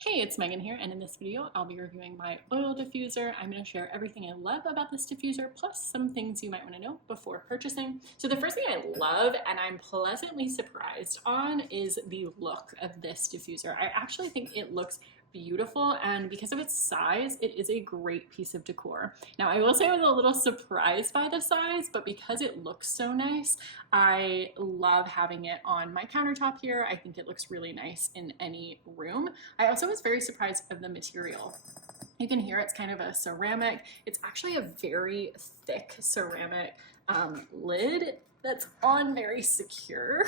Hey, it's Megan here, and in this video, I'll be reviewing my oil diffuser. I'm going to share everything I love about this diffuser, plus some things you might want to know before purchasing. So the first thing I love, and I'm pleasantly surprised on, is the look of this diffuser. I actually think it looks beautiful, and because of its size, it is a great piece of decor. Now, I will say I was a little surprised by the size, but because it looks so nice, I love having it on my countertop here. I think it looks really nice in any room. I also was very surprised of the material. You can hear it's kind of a ceramic. It's actually a very thick ceramic lid that's on very secure.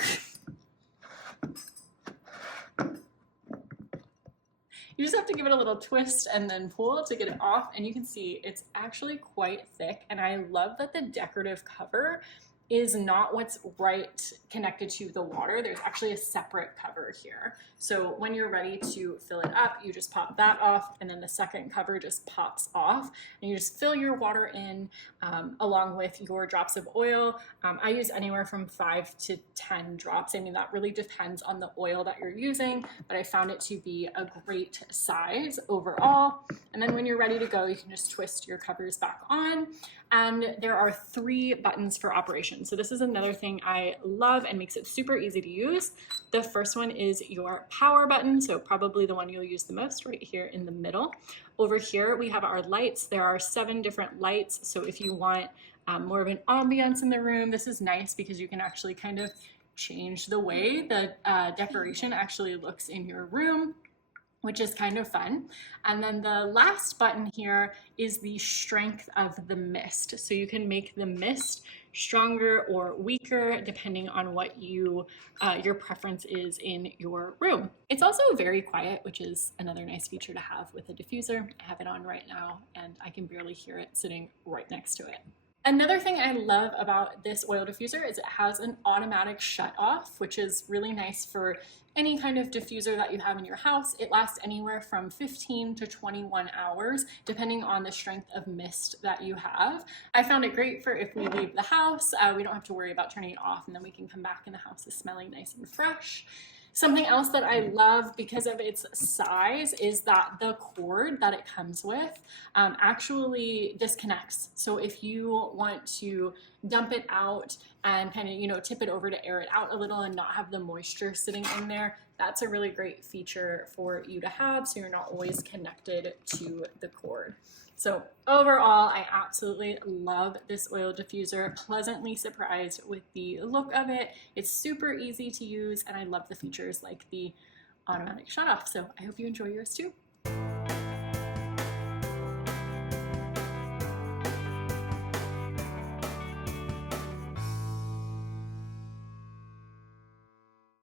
You just have to give it a little twist and then pull to get it off, and you can see it's actually quite thick, and I love that the decorative cover is not what's right connected to the water. There's actually a separate cover here. So when you're ready to fill it up, you just pop that off, and then the second cover just pops off, and you just fill your water in along with your drops of oil. I use anywhere from 5 to 10 drops. I mean, that really depends on the oil that you're using, but I found it to be a great size overall. And then when you're ready to go, you can just twist your covers back on. And there are 3 buttons for operation. So this is another thing I love and makes it super easy to use. The first one is your power button, so probably the one you'll use the most right here in the middle. Over here we have our lights. There are 7 different lights, so if you want more of an ambiance in the room, this is nice because you can actually kind of change the way the decoration actually looks in your room, which is kind of fun. And then the last button here is the strength of the mist. So you can make the mist stronger or weaker depending on what your preference is in your room. It's also very quiet, which is another nice feature to have with a diffuser. I have it on right now and I can barely hear it sitting right next to it. Another thing I love about this oil diffuser is it has an automatic shut off, which is really nice for any kind of diffuser that you have in your house. It lasts anywhere from 15 to 21 hours, depending on the strength of mist that you have. I found it great for if we leave the house, we don't have to worry about turning it off, and then we can come back and the house is smelling nice and fresh. Something else that I love because of its size is that the cord that it comes with actually disconnects. So if you want to dump it out and kind of, tip it over to air it out a little and not have the moisture sitting in there, that's a really great feature for you to have, so you're not always connected to the cord. So overall, I absolutely love this oil diffuser. Pleasantly surprised with the look of it. It's super easy to use, and I love the features like the automatic shut off. So I hope you enjoy yours too.